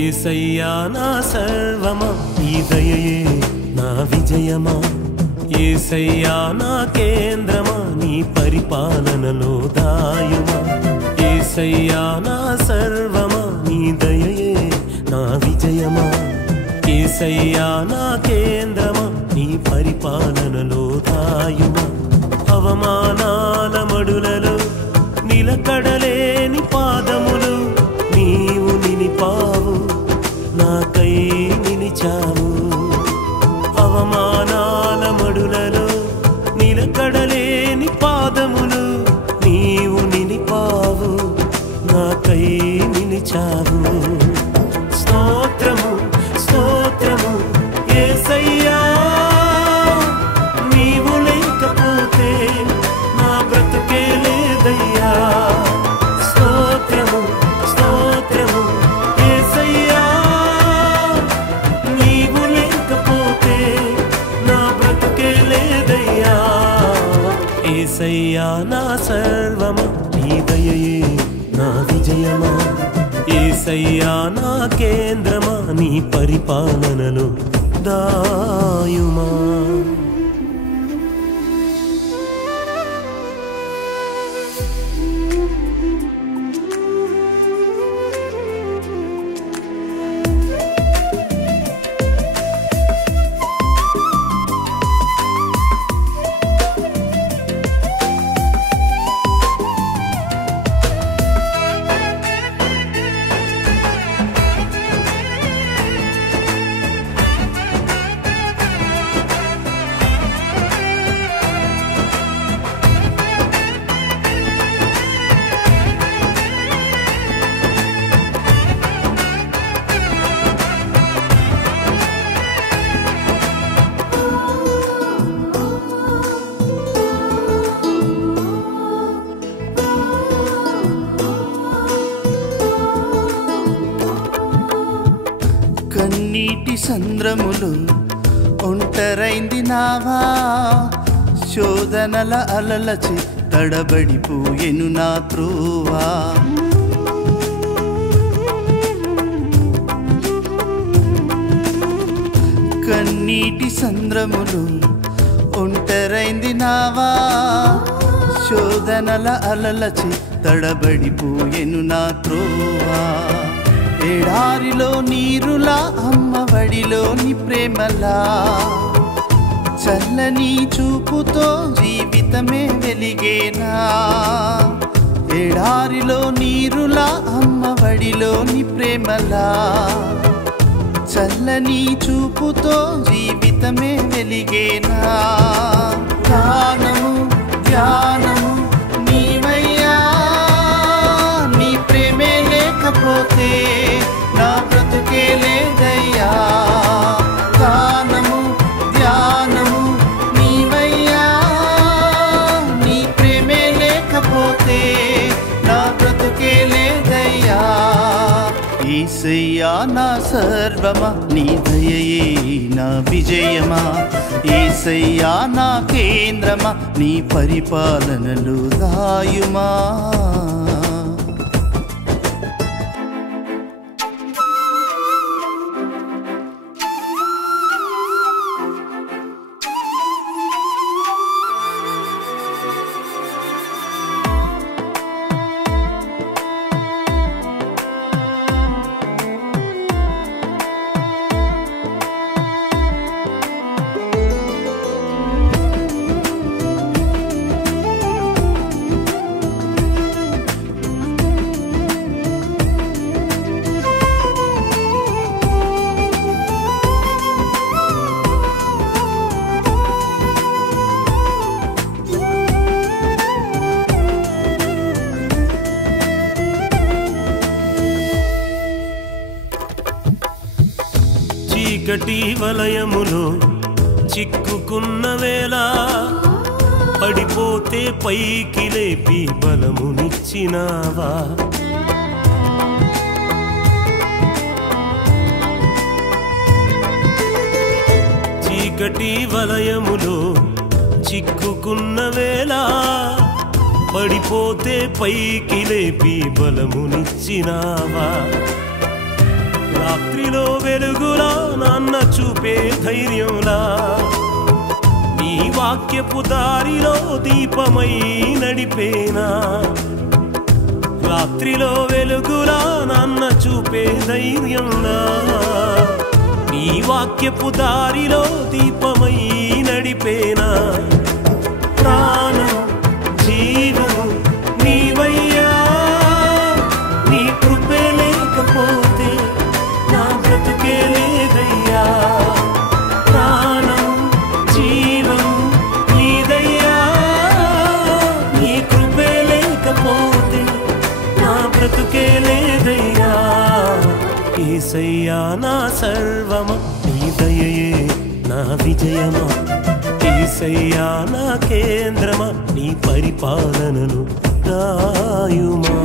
యేసయ్యా నా సర్వమా నీ దయయే నా విజయమా యేసయ్యా నా కేంద్రమా నీ పరిపాలనలో దాయుమా యేసయ్యా నా సర్వమా నీ దయయే నా విజయమా యేసయ్యా నా కేంద్రమా నీ పరిపాలనలో దాయుమా అవమానాల మడులలో నిలకడలేని పాదములు నీవు నిలిపావు నాకై నిలిచావు అవమానాల మడులలో నిలకడలేని పాదములు నీవు నిలిపావు నాకై నిలిచావు స్తోత్రము స్తోత్రము యేసయ్యా నీవు లేకపోతే నా బ్రతుకే లేదయ్యా స్తోత్రము స్తోత్రము యేసయ్యా నీవు లేకపోతే నా బ్రతుకే లేదయ్యా యేసయ్యా నా సర్వమా నీ దయయే నా విజయమా యేసయ్యా నా కేంద్రమా నీ పరిపాలనలో దాయుమా కన్నీటి సంద్రములు ఒంటరైంది నావా శోధనల అలలచి తడబడిపోయెను నా త్రోవా కన్నీటి సంద్రములు ఒంటరైంది నావా శోధనల అలలచి తడబడిపోయెను నా త్రోవా ఎడారిలో నీరులా అమ్మవడిలోని ప్రేమలా చల్లని చూపుతో జీవితమే వెలిగేనా ఎడారిలో నీరులా అమ్మవడిలోని ప్రేమలా చల్లని చూపుతో జీవితమే వెలిగేనా ధ్యానము ధ్యానము నీవయ్యా నీ ప్రేమే లేకపోతే నా బ్రతుకే లేదయ్యా ధ్యానము ధ్యానము నీవయ్యా నీ ప్రేమే లేకపోతే నా బ్రతుకే లేదయ్యా యేసయ్యా నా సర్వమా నీ దయయే నా విజయమా యేసయ్యా నా కేంద్రమా నీ పరిపాలనలో దాయుమా చీకటి వలయములో చిక్కుకున్న వేళ పడిపోతే పైకి లేపి బలమునిచ్చినావా చీకటి వలయములో చిక్కుకున్న వేళ పడిపోతే పైకి లేపి బలమునిచ్చినావా రాత్రిలో వెలుగులా నాన్న చూపే ధైర్యంలా నీ వాక్యపు దారిలో దీపమై నడిపేనా రాత్రిలో వెలుగులా నాన్న చూపే ధైర్యంలా నీ వాక్యపు దారిలో దీపమై నడిపేనా ప్రాణం జీవము నీవయ్యా నీ కృపే లేకపోతే నా బ్రతుకే లేదయ్యా ప్రాణం జీవం నీదయ్యా నీ కృపే లేకపోతే నా బ్రతుకే లేదయ్యా యేసయ్యా నా సర్వమా నీ దయయే నా విజయమా యేసయ్యా నా కేంద్రమా నీ పరిపాలనను రాయుమా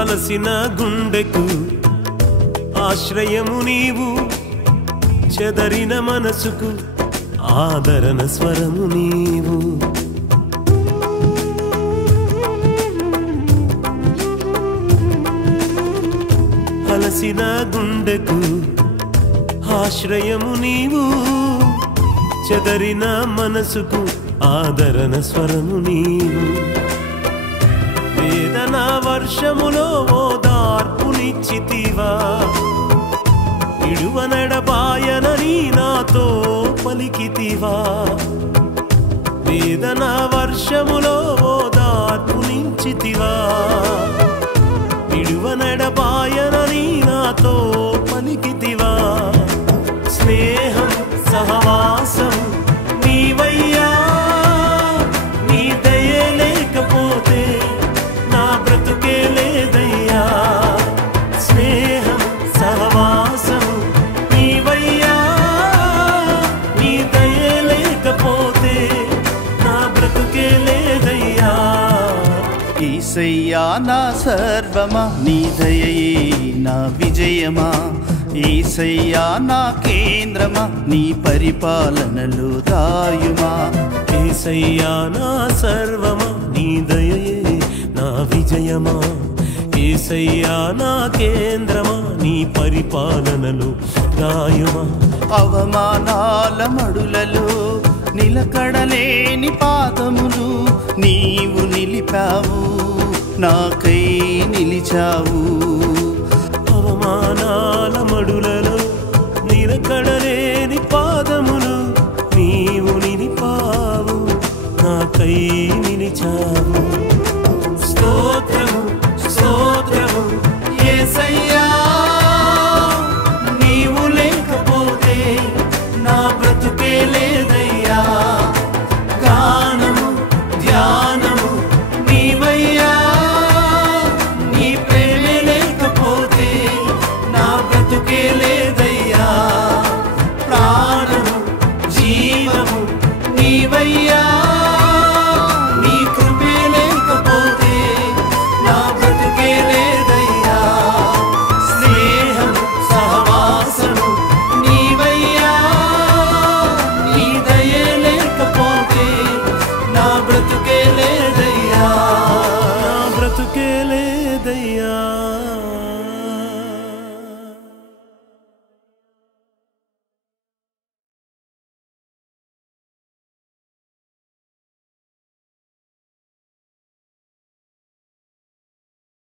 అలసిన గుండెకు ఆశ్రయము నీవు చెదరిన మనసుకు ఆదరణ స్వరము నీవు అలసిన గుండెకు ఆశ్రయము నీవు చెదరిన మనసుకు ఆదరణ స్వరము నీవు వేదన వర్షములో ఓదార్పునిచ్చితివా ఇడువనెడబాయనని నాతో పలికితివా వేదన వర్షములో ఓదార్పునిచ్చితివా ఇడువనెడబాయనని నాతో పలికితివా స్నేహం సహవాసం నీవయ్యా నీ దయే లేకపోతే నా బ్రతుకే లేదయ్యా స్నేహం సహవాసం నీవయ్యా నీ దయే లేకపోతే నా బ్రతుకే లేదయ్యా యేసయ్యా నా సర్వమా నీ దయయే నా విజయమా యేసయ్యా నా కేంద్రమా నీ పరిపాలనలో దాయుమా యేసయ్యా నా సర్వమా నీ దయయే నా విజయమా యేసయ్యా నా కేంద్రమా నీ పరిపాలనలో దాయుమా అవమానాల మడులలో నిలకడలేని పాదములు నీవు నిలిపావు నాకై నిలిచావు